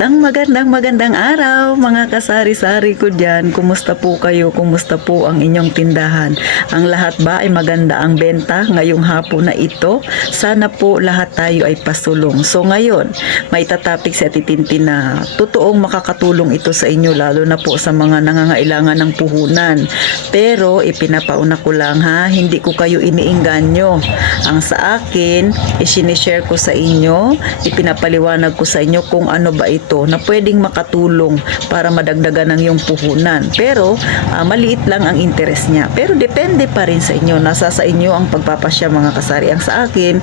Isang magandang araw mga kasari-sari ko dyan. Kumusta po kayo? Kumusta po ang inyong tindahan? Ang lahat ba ay maganda ang benta ngayong hapon na ito? Sana po lahat tayo ay pasulong. So ngayon, may tatapik si Ate Tintin na totoong makakatulong ito sa inyo lalo na po sa mga nangangailangan ng puhunan. Pero ipinapauna ko lang ha, hindi ko kayo iniingganyo. Ang sa akin, isinishare ko sa inyo, ipinapaliwanag ko sa inyo kung ano ba ito na pwedeng makatulong para madagdagan ng iyong puhunan. Pero maliit lang ang interest niya. Pero depende pa rin sa inyo. Nasa sa inyo ang pagpapasya mga kasari. Ang sa akin,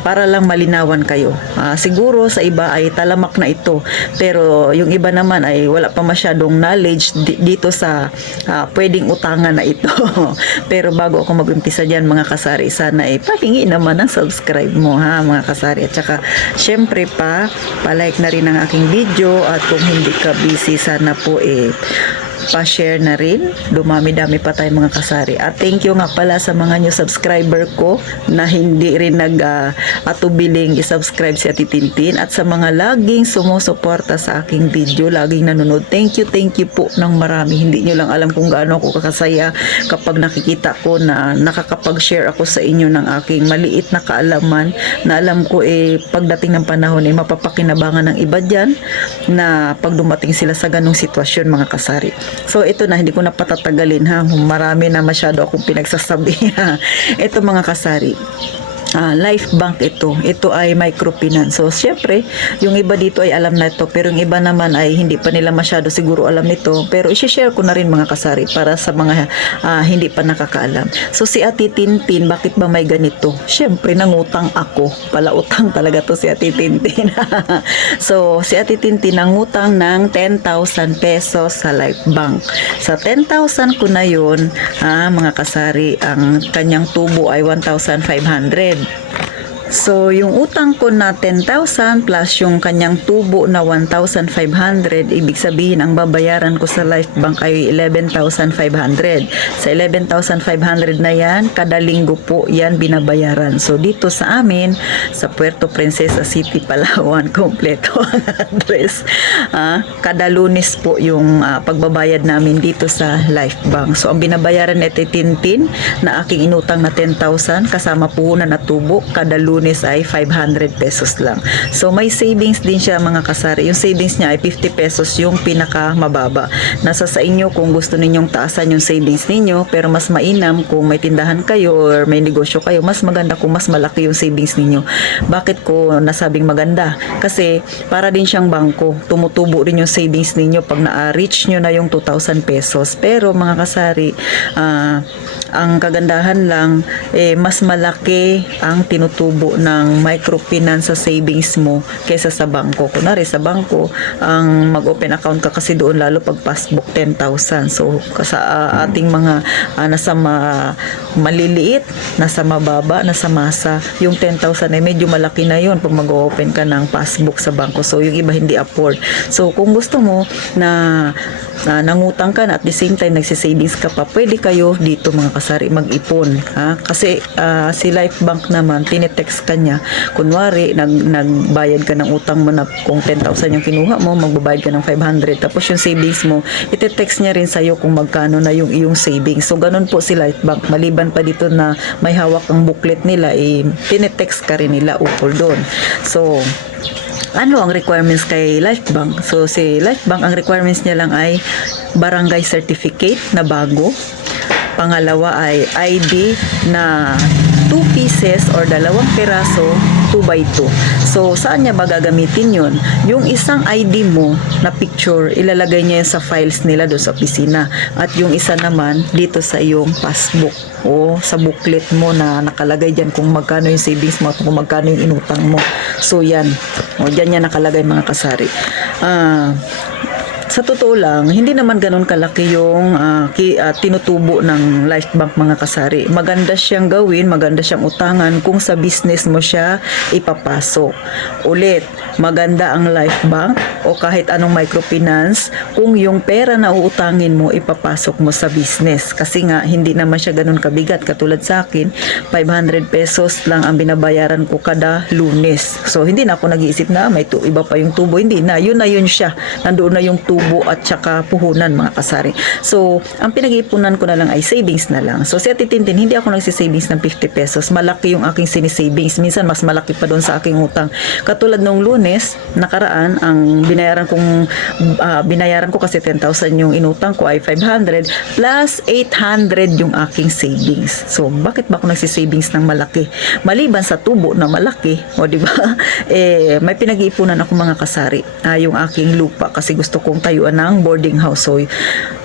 para lang malinawan kayo. Siguro sa iba ay talamak na ito. Pero yung iba naman ay wala pa masyadong knowledge dito sa pwedeng utangan na ito. Pero bago ako mag-umpisa dyan mga kasari, sana ay pahingi naman ang subscribe mo ha mga kasari. At saka syempre pa-like na rin ang aking video, at kung hindi ka busy sana po pa-share na rin. Dumami-dami pa tayo mga kasari. At thank you nga pala sa mga new subscriber ko na hindi rin atubiling i-subscribe si Ate Tintin, at sa mga laging sumusuporta sa aking video, laging nanonood. Thank you po ng marami. Hindi nyo lang alam kung gaano ako kakasaya kapag nakikita ko na nakakapag-share ako sa inyo ng aking maliit na kaalaman na alam ko pagdating ng panahon mapapakinabangan ng iba dyan na pag dumating sila sa ganong sitwasyon mga kasari. So ito na, hindi ko na patatagalin ha. Marami na masyado akong pinagsasabi ha. Ito mga kasari, Life Bank ito. Ito ay microfinance. So, syempre, yung iba dito ay alam na ito, pero yung iba naman ay hindi pa nila masyado siguro alam nito. Pero i-share ko na rin mga kasari para sa mga hindi pa nakakaalam. So, si Ate Tintin, bakit ba may ganito? Syempre, nangutang ako. Palautang talaga to si Ate Tintin. So, si Ate Tintin nangutang ng 10,000 pesos sa Life Bank. Sa 10,000 ko na yun, mga kasari, ang kanyang tubo ay 1,500. So, yung utang ko na 10,000 plus yung kanyang tubo na 1,500, ibig sabihin ang babayaran ko sa Life Bank ay 11,500. Sa 11,500 na yan, kada linggo po yan binabayaran. So, dito sa amin, sa Puerto Princesa City, Palawan, kompleto ang address. Kada Lunes po yung pagbabayad namin dito sa Life Bank. So, ang binabayaran ni Ate Tintin na aking inutang na 10,000 kasama puhunan at tubo, kada Lunes ay 500 pesos lang. So may savings din siya mga kasari. Yung savings niya ay 50 pesos yung pinaka mababa. Nasa sa inyo kung gusto ninyong taasan yung savings ninyo, pero mas mainam kung may tindahan kayo or may negosyo kayo, mas maganda kung mas malaki yung savings ninyo. Bakit ko nasabing maganda? Kasi para din siyang bangko. Tumutubo rin yung savings ninyo pag na-reach nyo na yung 2,000 pesos. Pero mga kasari, ang kagandahan lang, mas malaki ang tinutubo ng microfinance sa savings mo kaysa sa bangko. Kunwari sa bangko, ang mag-open account ka kasi doon lalo pag passbook 10,000. So sa ating mga nasa maliliit, nasa mababa, nasa masa, yung 10,000 ay medyo malaki na yun pag mag-open ka ng passbook sa bangko. So yung iba hindi afford. So kung gusto mo na nangutang ka na at the same time nagsisavings ka pa, pwede kayo dito mga kasari mag-ipon. Kasi si Life Bank naman, tinitext ka niya. Kunwari, nagbayad ka ng utang mo na kung 10,000 yung kinuha mo, magbabayad ka ng 500. Tapos yung savings mo, ite-text niya rin sa'yo kung magkano na yung iyong savings. So, ganun po si Life Bank. Maliban pa dito na may hawak ang booklet nila, tinitext ka rin nila ukol doon. So, ano ang requirements kay Life Bank? So, si Life Bank, ang requirements niya lang ay barangay certificate na bago. Pangalawa ay ID na 2 pieces or 2 piraso, 2x2. So, saan niya ba gagamitin yun? Yung isang ID mo na picture, ilalagay niya yun sa files nila doon sa opisina. At yung isa naman, dito sa iyong passbook o sa booklet mo na nakalagay dyan kung magkano yung savings mo at kung magkano yung inutang mo. So, yan. O, dyan niya nakalagay mga kasari. sa totoo lang, hindi naman ganun kalaki yung tinutubo ng Life Bank mga kasari. Maganda siyang gawin, maganda siyang utangan kung sa business mo siya ipapasok. Ulit, maganda ang Life Bank o kahit anong microfinance kung yung pera na uutangin mo ipapasok mo sa business. Kasi nga, hindi naman siya ganun kabigat. Katulad sa akin, 500 pesos lang ang binabayaran ko kada Lunes. So, hindi na ako nag-iisip na may iba pa yung tubo. Hindi na. Yun na yun siya. Nandoon na yung tubo at saka puhunan mga kasari. So, ang pinag-iipunan ko na lang ay savings na lang. So, si Ate Tintin, hindi ako nagsisavings ng 50 pesos. Malaki yung aking sinisavings. Minsan, mas malaki pa doon sa aking utang. Katulad nung Lunes, nakaraan, ang binayaran ko kasi 10,000 yung inutang ko ay 500 plus 800 yung aking savings. So, bakit ba ako nagsisavings ng malaki? Maliban sa tubo na malaki, o di ba? May pinag-iipunan ako mga kasari, yung aking lupa kasi gusto kong tayuan ng boarding house. So,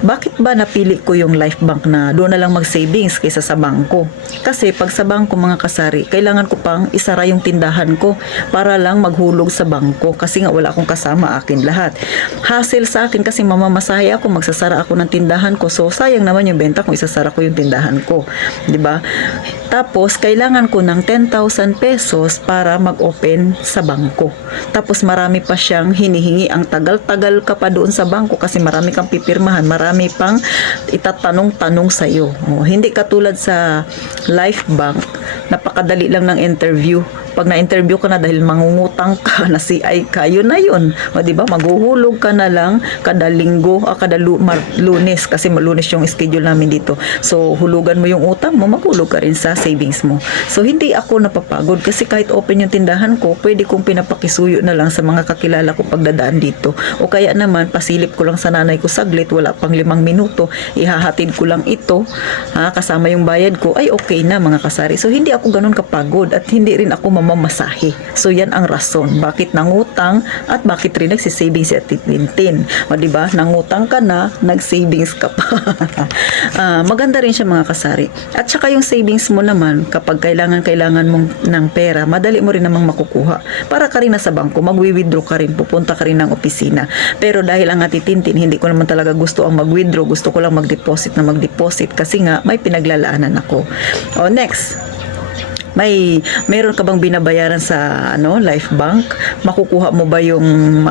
bakit ba napili ko yung Life Bank na doon na lang mag-savings kaysa sa bangko? Kasi pag sa bangko mga kasari, kailangan ko pang isara yung tindahan ko para lang maghulog sa bangko kasi nga wala akong kasama, akin lahat. Hassle sa akin kasi mamamasahe ako, magsasara ako ng tindahan ko. So, sayang naman yung benta kung isasara ko yung tindahan ko. 'Di ba? Tapos, kailangan ko ng 10,000 pesos para mag-open sa bangko. Tapos, marami pa siyang hinihingi. Ang tagal-tagal ka pa doon sa bangko kasi marami kang pipirmahan. Marami pang itatanong-tanong sa'yo. Hindi katulad sa Life Bank, napakadali lang ng interview. Pag na-interview ka na dahil mangungutang ka na CI ka, yun na yun. O, diba? Maghuhulog ka na lang kada linggo, kada Lunes, kasi Lunes yung schedule namin dito. So, hulugan mo yung utang mo, maghulog ka rin sa savings mo. So, hindi ako napapagod kasi kahit open yung tindahan ko, pwede kong pinapakisuyo na lang sa mga kakilala ko pagdadaan dito. O kaya naman, pasilip ko lang sa nanay ko saglit, wala pang 5 minuto, ihahatid ko lang ito, kasama yung bayad ko, ay okay na mga kasari. So, hindi ako ganun kapagod at hindi rin ako mamasahe. So, yan ang rason. Bakit nangutang at bakit rin nagsisavings si Ate Tintin. O, diba? Nangutang ka na, nagsavings ka pa. Maganda rin siya mga kasari. At saka yung savings mo naman, kapag kailangan mong ng pera, madali mo rin namang makukuha. Para ka rin nasa bangko, magwi-withdraw ka rin, pupunta ka rin ng opisina. Pero dahil ang Ate Tintin, hindi ko naman talaga gusto ang mag-withdraw. Gusto ko lang mag-deposit kasi nga may pinaglalaanan ako. O, next. Meron ka bang binabayaran sa Life Bank? Makukuha mo ba yung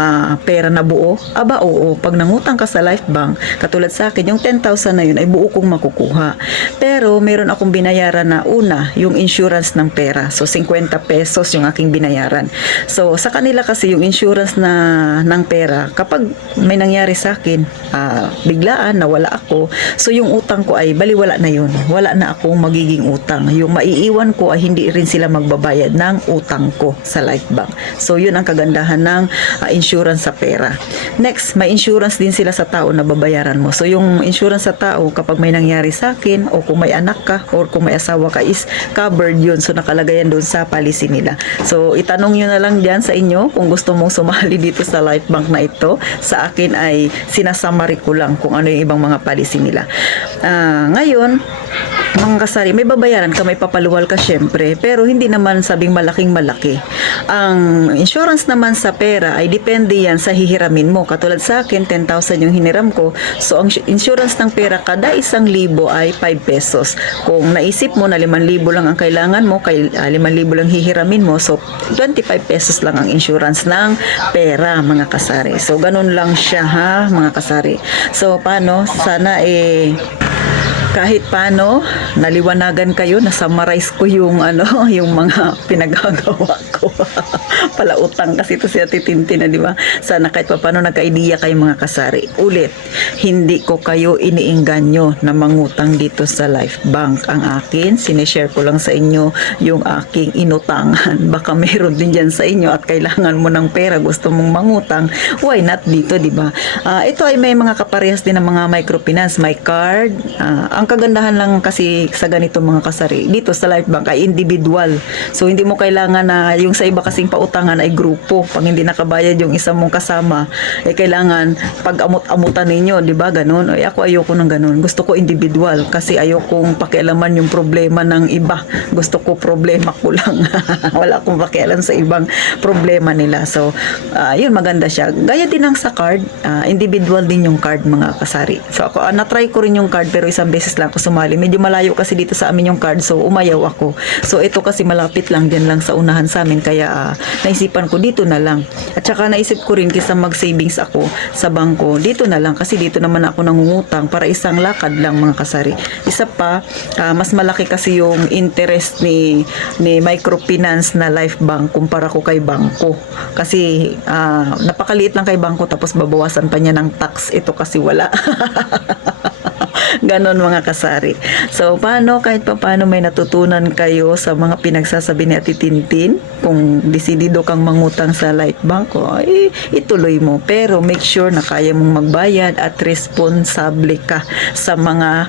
pera na buo? Aba, oo. Pag nangutang ka sa Life Bank, katulad sa akin, yung 10,000 na yun ay buo kong makukuha. Pero meron akong binayaran na una, yung insurance ng pera. So, 50 pesos yung aking binayaran. So, sa kanila kasi yung insurance ng pera, kapag may nangyari sa akin, biglaan, nawala ako. So, yung utang ko ay baliwala na yun. Wala na akong magiging utang. Yung maiiwan ko ay hindi rin sila magbabayad ng utang ko sa Life Bank. So, yun ang kagandahan ng insurance sa pera. Next, may insurance din sila sa tao na babayaran mo. So, yung insurance sa tao, kapag may nangyari sa akin, o kung may anak ka, or kung may asawa ka, is covered yun. So, nakalagay yan doon sa policy nila. So, itanong nyo na lang dyan sa inyo kung gusto mong sumali dito sa Life Bank na ito. Sa akin ay sinasummary ko lang kung ano yung ibang mga policy nila. Ngayon, mga kasari, may babayaran ka, may papaluwal ka syempre, pero hindi naman sabing malaking malaki. Ang insurance naman sa pera ay depende yan sa hihiramin mo. Katulad sa akin, 10,000 yung hiniram ko. So, ang insurance ng pera kada 1,000 ay 5 pesos. Kung naisip mo na 5,000 lang ang kailangan mo, 5,000 lang hihiramin mo, so 25 pesos lang ang insurance ng pera, mga kasari. So, ganun lang siya mga kasari. So, paano? Sana kahit paano, naliwanagan kayo, na-summarize ko yung yung mga pinagagawa ko. Palautang kasi ito si Ate Tintin, di ba? Sana kahit paano nagka-idea kayo mga kasari. Ulit, hindi ko kayo iniingganyo na mangutang dito sa Life Bank. Ang akin, sinishare ko lang sa inyo yung aking inutangan. Baka meron din dyan sa inyo at kailangan mo ng pera, gusto mong mangutang, why not dito, di ba? Ito ay may mga kaparehas din ng mga microfinance, may card, ang kagandahan lang kasi sa ganito mga kasari, dito sa Life Bank ay individual. So hindi mo kailangan na yung sa iba kasing pautangan ay grupo. Pag hindi nakabayad yung isa mong kasama, kailangan pag amut-amutan ninyo, di ba? Ganun. Ay, ako ayoko ng ganun. Gusto ko individual kasi ayokong pakialaman yung problema ng iba. Gusto ko problema ko lang. Wala akong pakialam sa ibang problema nila. So, yun, maganda siya. Gaya din ang sa card, individual din yung card mga kasari. So, ako, na-try ko rin yung card pero isang beses lang ako sumali. Medyo malayo kasi dito sa amin yung card, so umayaw ako. So, ito kasi malapit lang, dyan lang sa unahan sa amin, kaya naisipan ko dito na lang. At saka naisip ko rin kaysa mag-savings ako sa bangko, dito na lang kasi dito naman ako nangungutang para isang lakad lang mga kasari. Isa pa, mas malaki kasi yung interest ni microfinance na Life Bank kumpara ko kay bangko. Kasi napakaliit lang kay bangko tapos babawasan pa niya ng tax. Ito kasi wala. Ganon mga kasari. So, kahit paano may natutunan kayo sa mga pinagsasabi ni Ate Tintin, kung desidido kang mangutang sa Life Bank, ay ituloy mo. Pero make sure na kaya mong magbayad at responsable ka sa mga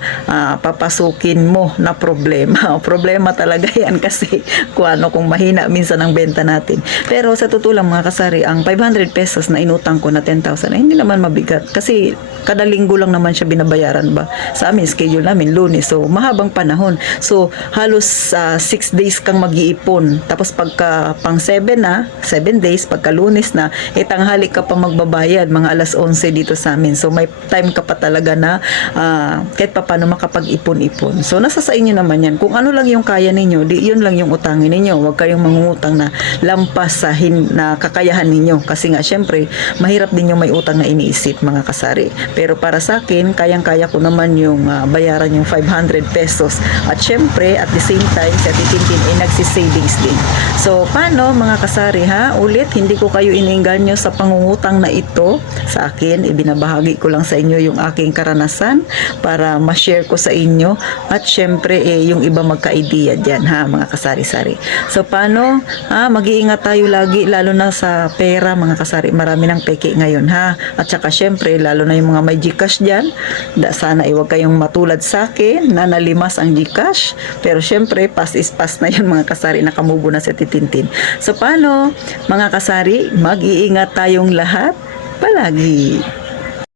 papasukin mo na problema. Problema talaga yan kasi kung mahina minsan ang benta natin. Pero sa totoo lang mga kasari, ang 500 pesos na inutang ko na 10,000 ay hindi naman mabigat kasi kada linggo lang naman siya binabayaran ba. Sa amin, schedule namin, Lunes. So, mahabang panahon. So, halos 6 days kang mag-iipon. Tapos, pagka pang 7 days, pagka Lunes na, tanghali ka pa magbabayad, mga alas 11 dito sa amin. So, may time ka pa talaga na kahit pa paano makapag-ipon-ipon. So, nasa sa inyo naman yan. Kung ano lang yung kaya ninyo, yun lang yung utangin ninyo. Huwag kayong mangungutang na lampas sa na kakayahan ninyo. Kasi nga, syempre, mahirap din yung may utang na iniisip, mga kasari. Pero para sa akin, kayang-kaya ko naman yung bayaran yung 500 pesos. At syempre, at the same time, si Ate Tintin ay nagsisavings din. So, paano mga kasari ha? Ulit, hindi ko kayo iniinganyo sa pangungutang na ito. Sa akin, ibinabahagi ko lang sa inyo yung aking karanasan para ma-share ko sa inyo. At syempre, yung iba magka-idea dyan ha, mga kasari-sari. So, paano? Mag-iingat tayo lagi, lalo na sa pera, mga kasari. Marami ng peke ngayon ha. At saka syempre, lalo na yung mga may Gcash dyan, sana huwag kayong matulad sa akin na nalimas ang Gcash. Pero syempre, pass is pass na yun mga kasari, nakamubo na si Titintin. So paano mga kasari, mag-iingat tayong lahat palagi.